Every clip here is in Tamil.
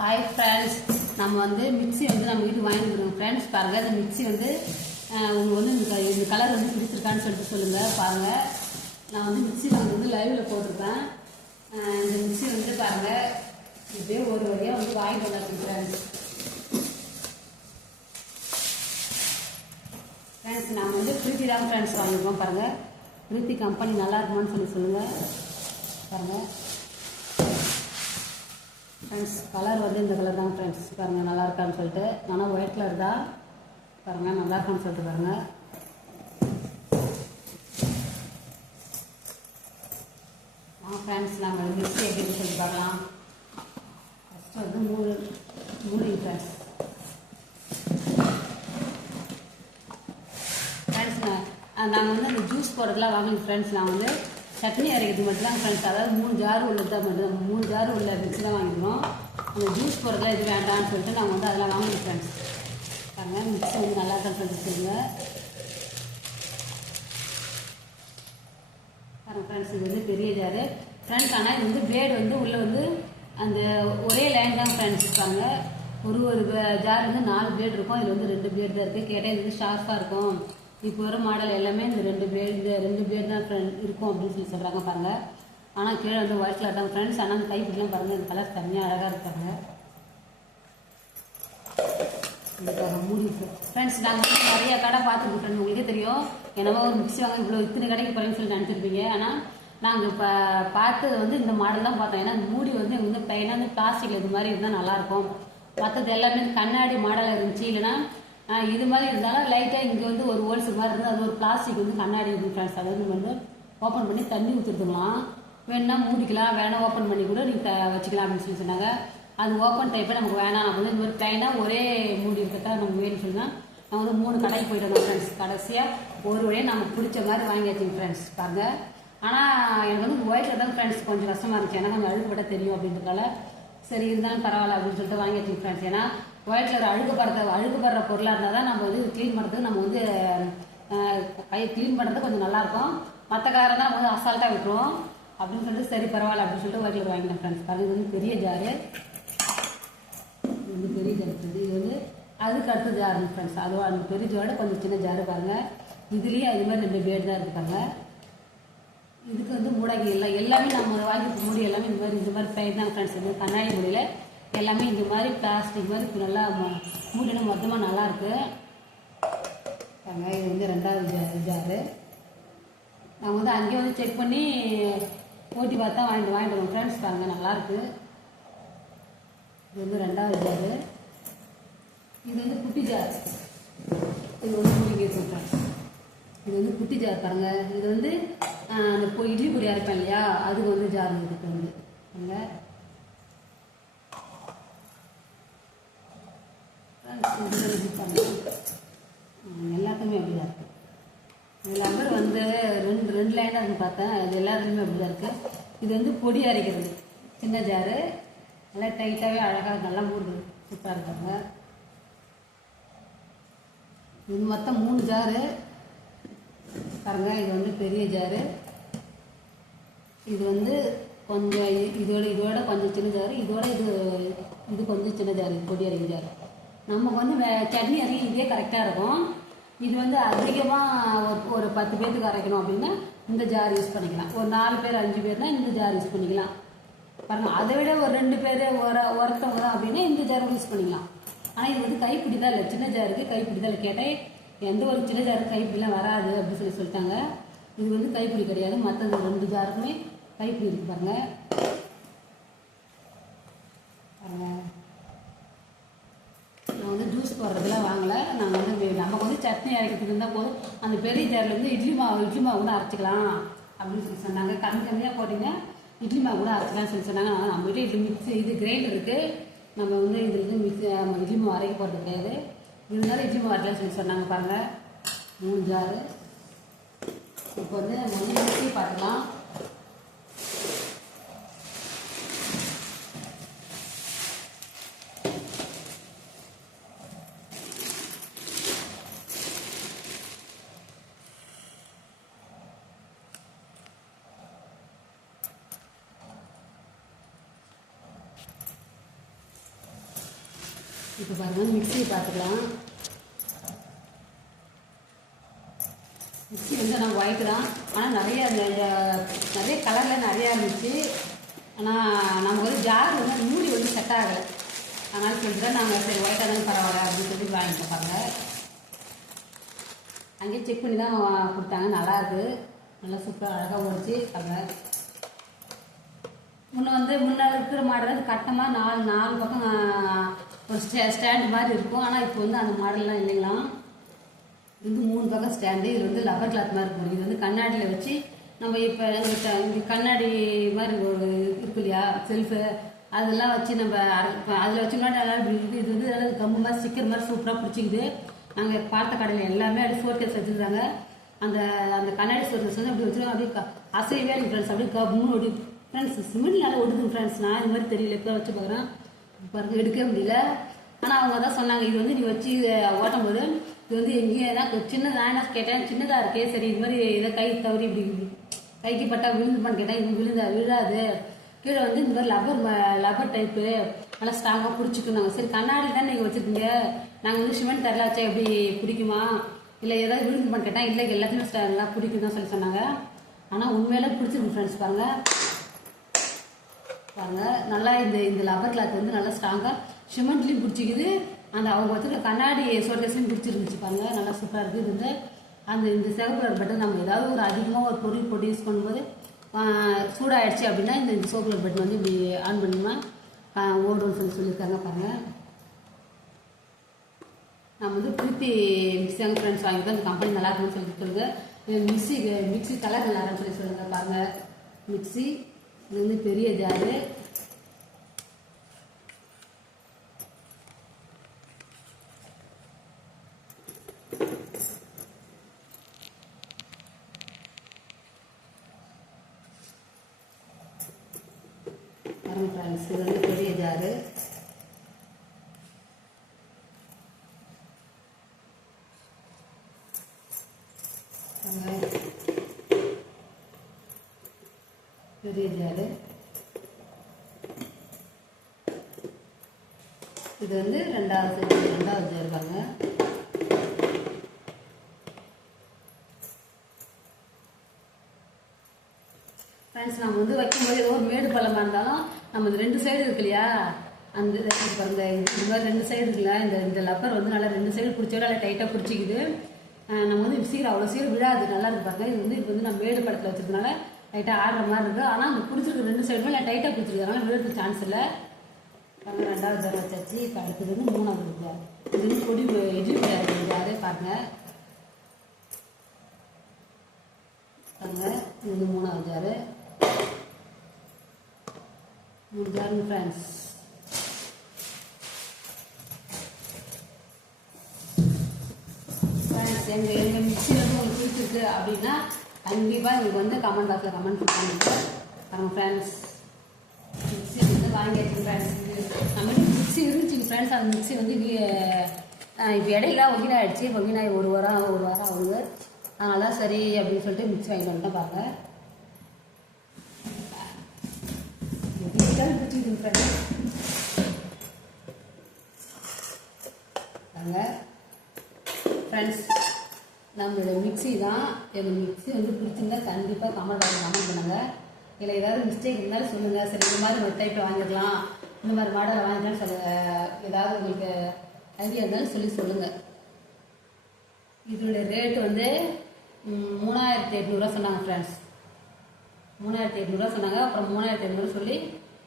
ஹாய் ஃப்ரெண்ட்ஸ், நம்ம வந்து மிக்ஸி வந்து நம்ம வீட்டுக்கு வாங்கி கொடுங்க ஃப்ரெண்ட்ஸ். பாருங்கள், இந்த மிக்ஸி வந்து உங்களுக்கு வந்து இந்த கலர் வந்து பிடிச்சிருக்கான்னு சொல்லிட்டு சொல்லுங்கள். பாருங்கள், நான் வந்து மிக்ஸி வந்து லைவில் போட்டிருப்பேன். இந்த மிக்ஸி வந்து பாருங்கள், இப்படியே ஒரு வழியாக வந்து வாங்கிட்டு வந்தாச்சு ஃப்ரெண்ட்ஸ். ஃப்ரெண்ட்ஸ், நாங்கள் வந்து பிரீத்தி தான் ஃப்ரெண்ட்ஸ் வாங்கியிருக்கோம். பாருங்கள், பிரீத்தி கம்பெனி நல்லா இருக்குமான்னு சொல்லுங்கள். பாருங்கள் ஃப்ரெண்ட்ஸ், கலர் வந்து இந்த கலர் தான் ஃப்ரெண்ட்ஸ். பாருங்கள், நல்லா இருக்கான்னு சொல்லிட்டு. ஆனால் ஒயிட் கலர் தான். பாருங்கள், நல்லா இருக்கான்னு சொல்லிட்டு பாருங்கள். ஃப்ரெண்ட்ஸ், நாங்கள் மிக்ஸி எப்படின்னு சொல்லி பார்க்கலாம். ஃபஸ்ட்டு வந்து மூணு ஃப்ரெண்ட்ஸ். ஃப்ரெண்ட்ஸ், நாங்கள் வந்து அந்த ஜூஸ் போடுறதுலாம் வாங்கணும் ஃப்ரெண்ட்ஸ். நான் வந்து சட்னி அரைக்கிறது மட்டும் தான் ஃப்ரெண்ட்ஸ். அதாவது 3 ஜார் உள்ளது தான் மட்டும் 3 ஜார் உள்ள மிக்ஸி தான் வாங்கிக்கணும். அந்த ஜூஸ் போடுறதுலாம் இது வேண்டாம்னு சொல்லிட்டு நாங்கள் வந்து அதெல்லாம் வாங்கணும் ஃப்ரெண்ட்ஸ். பாருங்கள், மிக்ஸி வந்து நல்லா இருக்கான்னு சொல்லிட்டு சொல்லுங்கள். பாருங்கள் ஃப்ரெண்ட்ஸ், இது வந்து பெரிய ஜாரு ஃப்ரெண்ட்ஸ். ஆனால் இது வந்து பிளேடு வந்து உள்ளே வந்து அந்த ஒரே லைன் தான் ஃப்ரெண்ட்ஸ். பாருங்கள், ஒரு ஜார் வந்து 4 பிளேடு இருக்கும். இதில் வந்து 2 பிளேடு தான் இருக்குது. கேட்டால் இது வந்து ஷார்ப்பாக இருக்கும். இப்போ வர மாடல் எல்லாமே இந்த 2 பிளேடு தான் ஃப்ரெண்ட் இருக்கும் அப்படின்னு சொல்லி சொல்கிறாங்க. பாருங்கள், ஆனால் கீழே வந்து ஒயிட் கலர் தான் ஃப்ரெண்ட்ஸ். ஆனால் அந்த கைப்பிடிலாம் பாருங்கள், இந்த கலர் தனியாக அழகாக இருக்காங்க. இதுக்காக மூடி ஃப்ரெண்ட்ஸ். நாங்கள் வந்து நிறைய கடை பார்த்துருக்கோம் ஃப்ரெண்ட்ஸ். உங்களுக்கே தெரியும், என்னவோ ஒரு மிக்ஸி வாங்க இவ்வளோ இத்தனை கடைக்கு போகிறேன்னு சொல்லி நினச்சிருப்பீங்க. ஆனால் நாங்கள் இப்போ பார்த்தது வந்து இந்த மாடல் தான் பார்த்தோம். ஏன்னா மூடி வந்து எங்களுக்கு வந்து ப்ளைனாக வந்து பிளாஸ்டிக்கில் இது மாதிரி இருந்தால் நல்லாயிருக்கும். மற்றது எல்லாமே கண்ணாடி மாடலாக இருந்துச்சு. இல்லைன்னா இது மாதிரி இருந்தாலும் லைட்டாக இங்கே வந்து ஒரு ஹோல்ஸ் மாதிரி இருந்தது. அது ஒரு பிளாஸ்டிக் வந்து கண்ணாடி இருக்குது ஃப்ரெண்ட்ஸ். அதாவது நம்ம வந்து ஓப்பன் பண்ணி தண்ணி ஊற்றிருக்கலாம். வேணுன்னா மூடிக்கலாம், வேணா ஓப்பன் பண்ணி கூட நீங்கள் வச்சுக்கலாம் அப்படின்னு சொல்லி சொன்னாங்க. அது ஓப்பன் டைப்பை நமக்கு வேணாம். நம்ம வந்து இந்த மாதிரி ப்ளைனாக ஒரே மூடி இருக்கத்தான் நமக்கு வேணும்னு சொன்னால் நான் வந்து 3 கடைக்கு போயிட்டு வந்தோம் ஃப்ரெண்ட்ஸ். கடைசியாக ஒரு வழியாக நமக்கு பிடிச்ச மாதிரி வாங்கி வச்சுங்க ஃப்ரெண்ட்ஸ். பாருங்கள், ஆனால் எனக்கு வந்து ஒயிட்டில் தான் ஃப்ரெண்ட்ஸ் கொஞ்சம் கஷ்டமாக இருந்துச்சு. ஏன்னா கொஞ்சம் அழுகுப்பட தெரியும் அப்படின்றதால சரி இருந்தாலும் பரவாயில்ல அப்படின்னு சொல்லிட்டு வாங்கி வச்சுங்க ஃப்ரெண்ட்ஸ். ஏன்னா ஒயிட்டில் அழுகுப்படுற பொருளாக இருந்தால் தான் நம்ம வந்து க்ளீன் பண்ணுறதுக்கு நம்ம வந்து கையை க்ளீன் பண்ணுறது கொஞ்சம் நல்லாயிருக்கும். மற்ற காரம் தான் நம்ம வந்து அசால்ட்டாக விட்டுருவோம் அப்படின்னு சொல்லிட்டு சரி பரவாயில்ல அப்படின்னு சொல்லிட்டு ஒயிட்டில் வாங்கினேன் ஃப்ரெண்ட்ஸ். பாருங்கள், இது வந்து பெரிய ஜாரு. இது வந்து பெரிய ஜார் இருக்குது. இது வந்து அதுக்கு அடுத்த ஜார் ஃப்ரெண்ட்ஸ். அதுவும் அந்த பெரிய ஜாரோட கொஞ்சம் சின்ன ஜாரு. பாருங்கள், இதுலேயும் அது மாதிரி 2 பிளேடு தான் இருக்காங்க. இதுக்கு வந்து மூடாக்கி எல்லாமே நம்ம வாங்கி மூடி எல்லாமே இந்த மாதிரி ப்ளைன் தான் ஃப்ரெண்ட்ஸ். இது கண்ணாடி மூடியில் எல்லாமே இந்த மாதிரி பிளாஸ்டிக் மாதிரி இப்போ நல்லா மூடினா மொத்தமாக நல்லாயிருக்கு. பாருங்கள், இது வந்து 2வது ஜாரு. நாங்கள் வந்து அங்கேயே வந்து செக் பண்ணி போட்டி பார்த்தா வாங்கிட்டு வரோம் ஃப்ரெண்ட்ஸ். பாருங்கள், நல்லாயிருக்கு. இது வந்து 2வது ஜாரு. இது வந்து குட்டி ஜார். இது வந்து மூடிங்க இருக்கும் ஃப்ரெண்ட்ஸ். இது வந்து குட்டி ஜார். பாருங்கள், இது வந்து அந்த இட்லி பொடி அரைப்பேன் இல்லையா, அதுக்கு வந்து ஜார் இதுக்கு வந்து பாருங்கள். எல்லாத்துக்குமே அப்படி தான் இருக்குது. இது நம்பர் வந்து ரெண்டு லைன் தான் இருக்குன்னு பார்த்தேன். அது எல்லாத்துலேயுமே அப்படி தான் இருக்குது. இது வந்து பொடி அரைக்கிறது சின்ன ஜாரு. நல்லா டைட்டாகவே அழகாக நல்லா மூடுது, சூப்பராக இருக்காங்க. இது மொத்தம் 3 ஜாரு பாருங்க. இது வந்து பெரிய ஜாரு. இது வந்து கொஞ்சம் இதோட கொஞ்சம் சின்ன ஜாரு. இது கொஞ்சம் சின்ன ஜாரு, பொடி அரைக்கும் ஜாரு. நமக்கு வந்து சட்னி அரைக்கும் இதே கரெக்டாக இருக்கும். இது வந்து அதிகமாக ஒரு 10 பேருக்கு அரைக்கணும் அப்படின்னா இந்த ஜார் யூஸ் பண்ணிக்கலாம். ஒரு 4 பேர் 5 பேர்னால் இந்த ஜார் யூஸ் பண்ணிக்கலாம். பாருங்கள், அதை விட ஒரு 2 பேர் ஒருத்தவங்க தான் அப்படின்னா இந்த ஜார் யூஸ் பண்ணிக்கலாம். ஆனால் இது வந்து கைப்பிடி தான் இல்லை, சின்ன ஜாருக்கு கைப்பிடி தான் இல்லை. கேட்டால் எந்த ஒரு சின்ன ஜாருக்கு கைப்பிடிலாம் வராது அப்படின்னு சொல்லிட்டாங்க. இது வந்து கைப்பிடி கிடையாது. மற்றது 2 ஜாருக்குமே கைப்பிடி இருக்கு. பாருங்கள், நான் வந்து ஜூஸ் போடுறதுலாம் வாங்கலை. நாங்கள் வந்து நமக்கு வந்து சட்னி அரைக்கிறதுக்கு இருந்தால் போதும். அந்த பெரிய ஜாரில் வந்து இட்லி மாவு கூட அரைச்சிக்கலாம் அப்படின்னு சொல்லி சொன்னாங்க. கம்மியாக போட்டிங்கன்னா இட்லி மாவு கூட அரைச்சிக்கலாம்னு சொல்லி சொன்னாங்க. நம்ம வீட்டில் இட்லி மிக்ஸி இது கிரைண்டர் இருக்குது. நம்ம வந்து இதில் வந்து இட்லி மாவு அரைக்க போகிறது கிடையாது. இருந்தாலும் இட்லி மாவு அரைக்கலாம்னு சொல்லி சொன்னாங்க. பாருங்கள், 3 ஜாரு. இப்போ வந்து நம்ம மிக்ஸி பார்த்துக்கலாம். இப்போ பாருங்கள் மிக்ஸி பார்த்துக்கலாம். மிக்ஸி வந்து நான் ஒயிட்டு தான், ஆனால் நிறைய கலரில் நிறையா இருந்துச்சு. ஆனால் நம்ம ஒரு ஜார் வந்து மூடி வந்து செட் ஆகலை. அதனால் சொல்லிட்டு நாங்கள் சரி ஒயிட்டாக தானே பரவாயில்ல அப்படின்னு சொல்லி வாங்கிட்டு பாருங்க. அங்கேயே செக் பண்ணி தான் கொடுத்தாங்க. நல்லாயிருக்கு, நல்லா சூப்பராக அழகாக ஓடிச்சு. பாருங்க முன்ன இருக்கிற மாடல் கட்டமாக நாலு பக்கம் ஒரு ஸ்டாண்டு மாதிரி இருக்கும். ஆனால் இப்போ வந்து அந்த மாடல்லாம் இல்லைங்களாம். இது வந்து 3 பக்கம் ஸ்டாண்டு. இது வந்து லப்பர் கிளாத் மாதிரி இருக்கும். இது வந்து கண்ணாடியில் வச்சு நம்ம இப்போ இங்கே கண்ணாடி மாதிரி ஒரு இருக்கு இல்லையா செல்ஃபு, அதெல்லாம் வச்சு நம்ம அதில் வச்சுக்கோன்னா நல்லா இது வந்து நல்லா கம்பு மாதிரி ஸ்டிக்கர் மாதிரி சூப்பராக பிடிச்சிக்குது. நாங்கள் பார்த்த கடையில் எல்லாமே அப்படி ஃபோர் கேஸ் வச்சுருக்காங்க. அந்த கண்ணாடி ஃபோர் கேஸ் வந்து அப்படி வச்சுருக்கோம். அப்படியே அசைவே இல்லை ஃப்ரெண்ட்ஸ், அப்படியே கம்முன்னு ஓடி ஃப்ரெண்ட்ஸ். சிமெண்ட் நல்லா ஒடுக்குங்க ஃப்ரெண்ட்ஸ். நான் இது மாதிரி தெரியல, இப்போ வச்சு பார்க்குறேன் பாருங்க, எடுக்கவே முடியல. ஆனால் அவங்க தான் சொன்னாங்க இது வந்து நீங்கள் வச்சு ஓட்டும் போது இது வந்து எங்கேயும் தான் சின்னதாக, நான் என்ன கேட்டேன் சின்னதாக இருக்கே சரி இது மாதிரி இதை கை தவறி இப்படி கைக்கு பட்டா விழுந்துப்பான்னு கேட்டேன். இது விழாது, கீழே வந்து இந்த மாதிரி லப்பர் டைப்பு நல்லா ஸ்ட்ராங்காக பிடிச்சிக்கணும். சரி கண்ணாடி தான் நீங்கள் வச்சுருக்கீங்க, நாங்கள் வந்து சிமெண்ட் தரல வச்சா எப்படி பிடிக்குமா இல்லை ஏதாவது விழுந்துப்பான்னு கேட்டேன். இல்லை எல்லாத்தையுமே நல்லா பிடிக்கும் தான் சொல்லி சொன்னாங்க. ஆனால் உண்மையில பிடிச்சிருக்கு ஃப்ரெண்ட்ஸ். பாருங்கள் நல்லா இந்த லப்பர் கிளாத் வந்து நல்லா ஸ்ட்ராங்காக சிமெண்ட்லேயும் பிடிச்சிக்குது. அவங்க வச்சுருக்க கண்ணாடி சோர்கேஸ்லையும் பிடிச்சிருந்துச்சு. பாருங்கள் நல்லா சூப்பராக இருக்குது. இது வந்து இந்த சிவப்பு கலர் பட்டன் நம்ம ஏதாவது ஒரு அதிகமாக ஒரு பொருள் போட்டு யூஸ் பண்ணும்போது சூடாகிடுச்சு அப்படின்னா இந்த சோப்பு கலர் பட்டன் வந்து இப்படி ஆன் பண்ணினா ஓடுன்னு சொல்லியிருக்காங்க. பாருங்கள் நம்ம வந்து பிரீத்தி மிக்ஸி அங்கே ஃப்ரெண்ட்ஸ் வாங்கிட்டு அந்த கம்பெனி நல்லா இருக்குன்னு சொல்லிட்டு சொல்லுங்கள். மிக்ஸி கலர் நல்லா இருக்குன்னு சொல்லி சொல்லுங்கள். பாருங்கள் மிக்ஸி இது வந்து பெரிய ஜாரு. ஃப்ரெண்ட்ஸ் இது வந்து பெரிய ஜாரு. பெரிய ஜாரு இது வந்து ரெண்டாவது ஜாரு. பாருங்க ஃப்ரெண்ட்ஸ், நம்ம வந்து வைக்கும்போது ஏதோ ஒரு மேடு பள்ளமாக இருந்தாலும் நம்ம இது 2 சைடு இருக்கு இல்லையா, அந்த பாருங்க இந்த மாதிரி 2 சைடு இருக்குல்ல, இந்த லப்பர் வந்து நல்லா 2 சைடு பிடிச்சோட நல்லா டைட்டாக பிடிச்சிக்குது. நம்ம வந்து சீக்கிரம் அவ்வளோ சீக்கிரம் விடாது, நல்லா இருக்கு பாருங்க. இது வந்து இப்போ வந்து நம்ம மேடு படத்தில் வச்சிருக்கனால லைட்டாக ஆடுற மாதிரி இருக்குது. ஆனால் அந்த பிடிச்சிருக்கு 2 சைடுமே நான் டைட்டாக பிடிச்சிருக்கு, அதனால் விழுறது சான்ஸ் இல்லை. பாருங்க 2வது ஜார் வச்சாச்சு. இப்போ அடுத்தது வந்து 3வது ஜார். இது வந்து கொடி இட்லி ஜாரு. பாருங்க இது வந்து 3வது ஜாரு. 3 ஜாருங்க ஃப்ரெண்ட்ஸ். எங்கள் மிக்ஸி வந்து உங்களுக்கு பிடிச்சிருக்கு அப்படின்னா கண்டிப்பாக உங்களுக்கு வந்து கமெண்ட் பாக்ஸில் கமெண்ட் பண்ணுங்க. பாருங்கள் ஃப்ரெண்ட்ஸ், மிக்ஸி வந்து வாங்கியாச்சு ஃப்ரெண்ட்ஸ். நம்ம மிக்ஸி இருந்துச்சு ஃப்ரெண்ட்ஸ். அந்த மிக்ஸி வந்து இப்போ இடையில ஒகினாயிடுச்சு. ஒகினாய் ஒரு வாரம் ஆகுது. அதனால சரி அப்படின்னு சொல்லிட்டு மிக்ஸி வாங்கிட்டு வந்துட்டேன். பாருங்க பிடிச்சிருக்கு ஃப்ரெண்ட்ஸ். பாருங்க ஃப்ரெண்ட்ஸ், நம்மளோட மிக்ஸி தான். எங்கள் மிக்ஸி வந்து பிடிச்சிருந்தா கண்டிப்பாக கமெண்ட் பண்ணுங்க. இல்லை ஏதாவது மிஸ்டேக் இருந்தாலும் சொல்லுங்கள். சரி இந்த மாதிரி ஒரு டைப்பில் வாங்கிக்கலாம், இந்த மாதிரி மாடலை வாங்கிக்கலாம்னு சொல்லுங்கள். ஏதாவது உங்களுக்கு ஐடியா இருந்தாலும் சொல்லுங்கள். இதோடைய ரேட்டு வந்து 3800 சொன்னாங்க ஃப்ரெண்ட்ஸ். 3800 சொன்னாங்க. அப்புறம் 3800 சொல்லி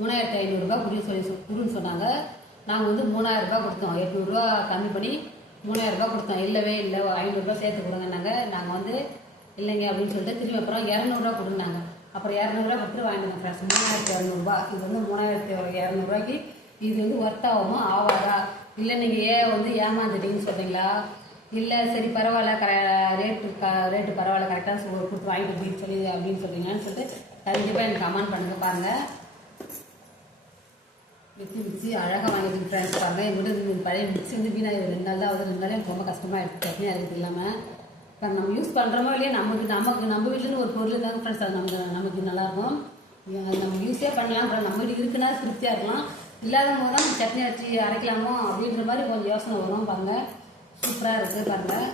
3500 கொடுன்னு சொன்னாங்க. நாங்கள் வந்து 3000 கொடுத்தோம். 800 கம்மி பண்ணி 3000 கொடுத்தோம். இல்லவே இல்லை 500 சேர்த்து கொடுங்கன்னாங்க. நாங்கள் வந்து இல்லைங்க அப்படின்னு சொல்லிட்டு திரும்பி அப்புறம் 200 கொடுனாங்க. அப்புறம் 200 கொடுத்துட்டு வாங்கிட்டு ஃப்ரெண்ட்ஸ். 3200. இது வந்து 3200 இது வந்து ஒர்த் ஆகுமா ஆவாதா, இல்லை நீங்கள் வந்து ஏமாந்துட்டீங்கன்னு சொல்கிறீங்களா, இல்லை சரி பரவாயில்ல ரேட்டு பரவாயில்ல கரெக்டாக கொடுத்து வாங்கிட்டு அப்படின்னு சொல்கிறீங்கன்னு சொல்லிட்டு கண்டிப்பாக எனக்கு கமெண்ட் பண்ணுங்க. பாருங்கள் மிக்ஸி அழகாக வாங்கிட்டு ஃப்ரெண்ட்ஸ். பாருங்கள் எங்கிட்ட பழைய மிக்ஸி வந்து வீணாக 2 நாள் தான் ஆகுது. 2 நாளே எனக்கு ரொம்ப கஷ்டமாக இருக்குது. சட்னி அதுக்கு இல்லாமல் இப்போ நம்ம யூஸ் பண்ணுறோமோ இல்லையா, நம்ம வீட்டிலேருந்து ஒரு பொருள் தாங்க ஃப்ரெண்ட்ஸ். அது நமக்கு நல்லாயிருக்கும். நம்ம யூஸே பண்ணலாம். நம்ம வீட்டுக்கு இருக்குன்னா திருப்தியாக இருக்கலாம். இல்லாதவங்க தான் சட்னி வச்சு அரைக்கலாமோ அப்படின்ற மாதிரி கொஞ்சம் யோசனை வரும். பாருங்கள் சூப்பராக இருக்குது பாருங்கள்.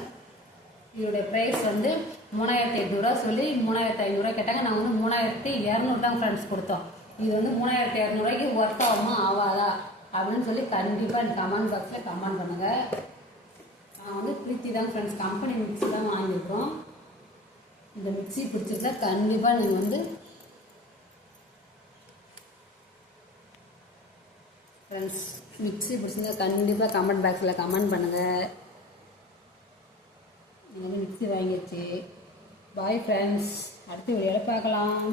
இதோடைய ப்ரைஸ் வந்து 3800 சொல்லி 3500 கேட்டாங்க. நாங்கள் வந்து 3200 தான் ஃப்ரெண்ட்ஸ் கொடுத்தோம். இது வந்து 3200 ஒர்க் ஆகுமா ஆகாதா அப்படின்னு சொல்லி கண்டிப்பாக கமெண்ட் பாக்ஸில் கமெண்ட் பண்ணுங்கள். நான் வந்து பிரீத்தி தான் ஃப்ரெண்ட்ஸ் கம்பெனி மிக்ஸி தான் வாங்கியிருக்கோம். இந்த மிக்ஸி பிடிச்சிருந்தா கண்டிப்பாக நீங்கள் வந்து ஃப்ரெண்ட்ஸ் மிக்ஸி பிடிச்சிருந்தா கண்டிப்பாக கமெண்ட் பாக்ஸில் கமெண்ட் பண்ணுங்கள். நீங்கள் வந்து மிக்ஸி வாங்கிடுச்சு. பாய் ஃப்ரெண்ட்ஸ், அடுத்த வீடியோவில் பார்க்கலாம்.